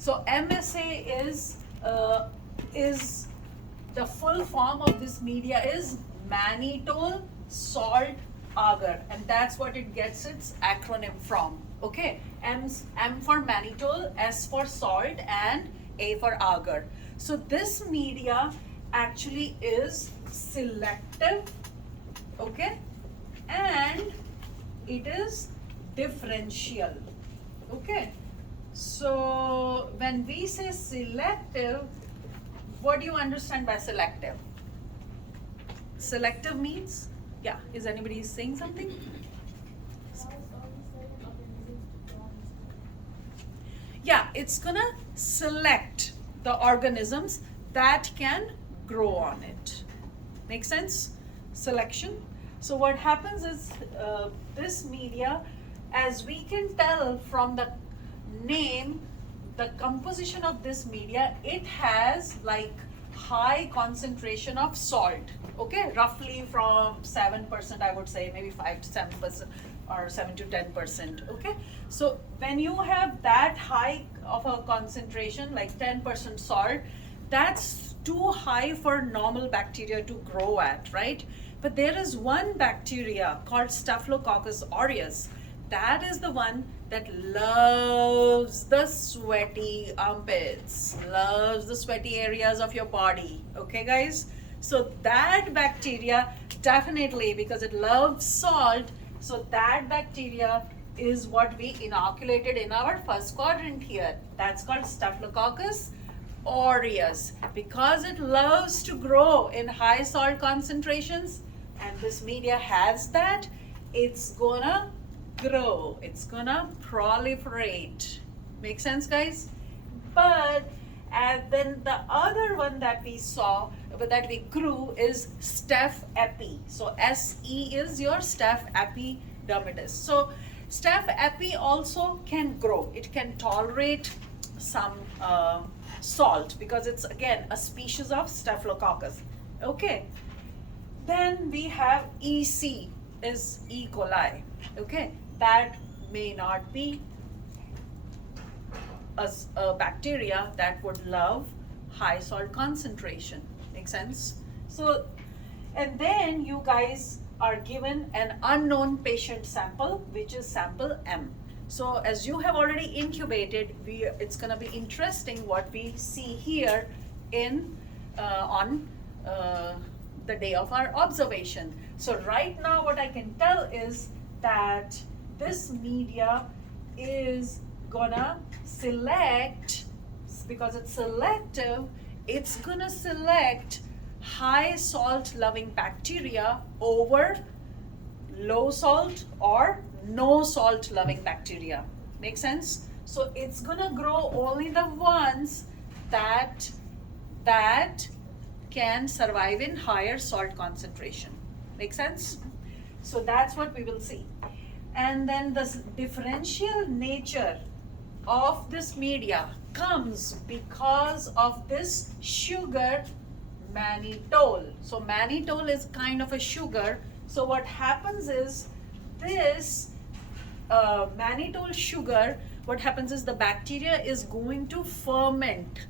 So MSA is the full form of this media is mannitol salt agar, and that's what it gets its acronym from. Okay, M for mannitol, S for salt, and A for agar. So this media actually is selective, okay, and it is differential, okay. So when we say selective, what do you understand by selective? Selective means, yeah, is anybody saying something? Yeah, it's gonna select the organisms that can grow on it. Make sense? Selection. So what happens is this media, as we can tell from the name, the composition of this media, it has like high concentration of salt. Okay, roughly from 7%, I would say, maybe 5 to 7%, or 7 to 10%. Okay, so when you have that high of a concentration, like 10% salt, that's too high for normal bacteria to grow at, right? But there is one bacteria called Staphylococcus aureus. That is the one that loves the sweaty armpits, loves the sweaty areas of your body. Okay, guys? So that bacteria definitely, because it loves salt, so that bacteria is what we inoculated in our first quadrant here. That's called Staphylococcus aureus, because it loves to grow in high salt concentrations, and this media has that. It's gonna grow, it's gonna proliferate. Make sense, guys? But and then the other one that we saw, that we grew, is Staph epi. So SE is your Staph epidermidis. So Staph epi also can grow. It can tolerate some salt, because it's again a species of Staphylococcus. Okay. Then we have EC, is E. coli. Okay, that may not be a bacteria that would love high salt concentration. Make sense? So, and then you guys are given an unknown patient sample, which is sample M. So as you have already incubated, it's going to be interesting what we see here in on the day of our observation. So right now what I can tell is that this media is gonna select, because it's selective, it's gonna select high salt loving bacteria over low salt or no salt loving bacteria. Make sense? So it's gonna grow only the ones that can survive in higher salt concentration. Make sense? So that's what we will see. And then the differential nature of this media comes because of this sugar mannitol. So mannitol is kind of a sugar. So what happens is this mannitol sugar, what happens is the bacteria is going to ferment.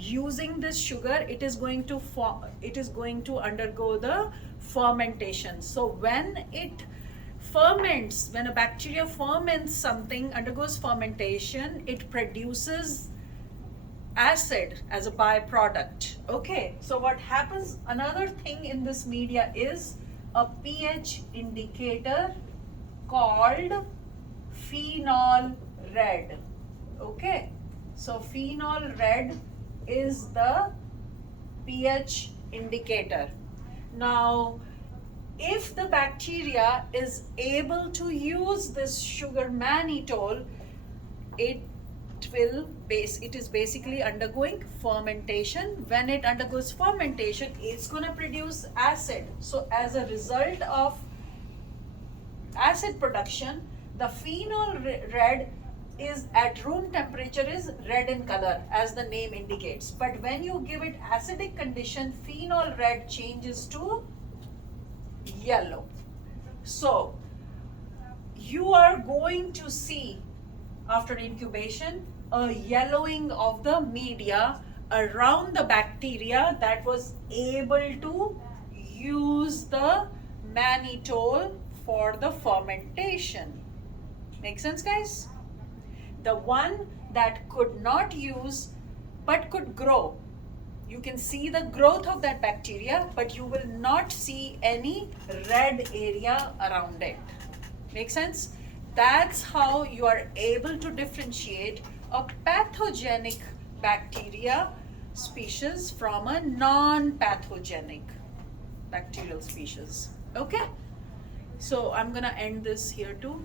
Using this sugar, it is going to undergo the fermentation. So when it ferments, when a bacteria ferments something, undergoes fermentation, it produces acid as a byproduct. Okay, so what happens, another thing in this media is a pH indicator called phenol red. Okay, so phenol red is the pH indicator. Now, if the bacteria is able to use this sugar mannitol, it is basically undergoing fermentation. When it undergoes fermentation, it's going to produce acid. So as a result of acid production, the phenol red is at room temperature is red in color, as the name indicates. But when you give it acidic condition, phenol red changes to yellow. So you are going to see after incubation, a yellowing of the media around the bacteria that was able to use the mannitol for the fermentation. Make sense, guys? The one that could not use but could grow. You can see the growth of that bacteria, but you will not see any red area around it. Make sense? That's how you are able to differentiate a pathogenic bacteria species from a non-pathogenic bacterial species. Okay? So I'm gonna end this here too.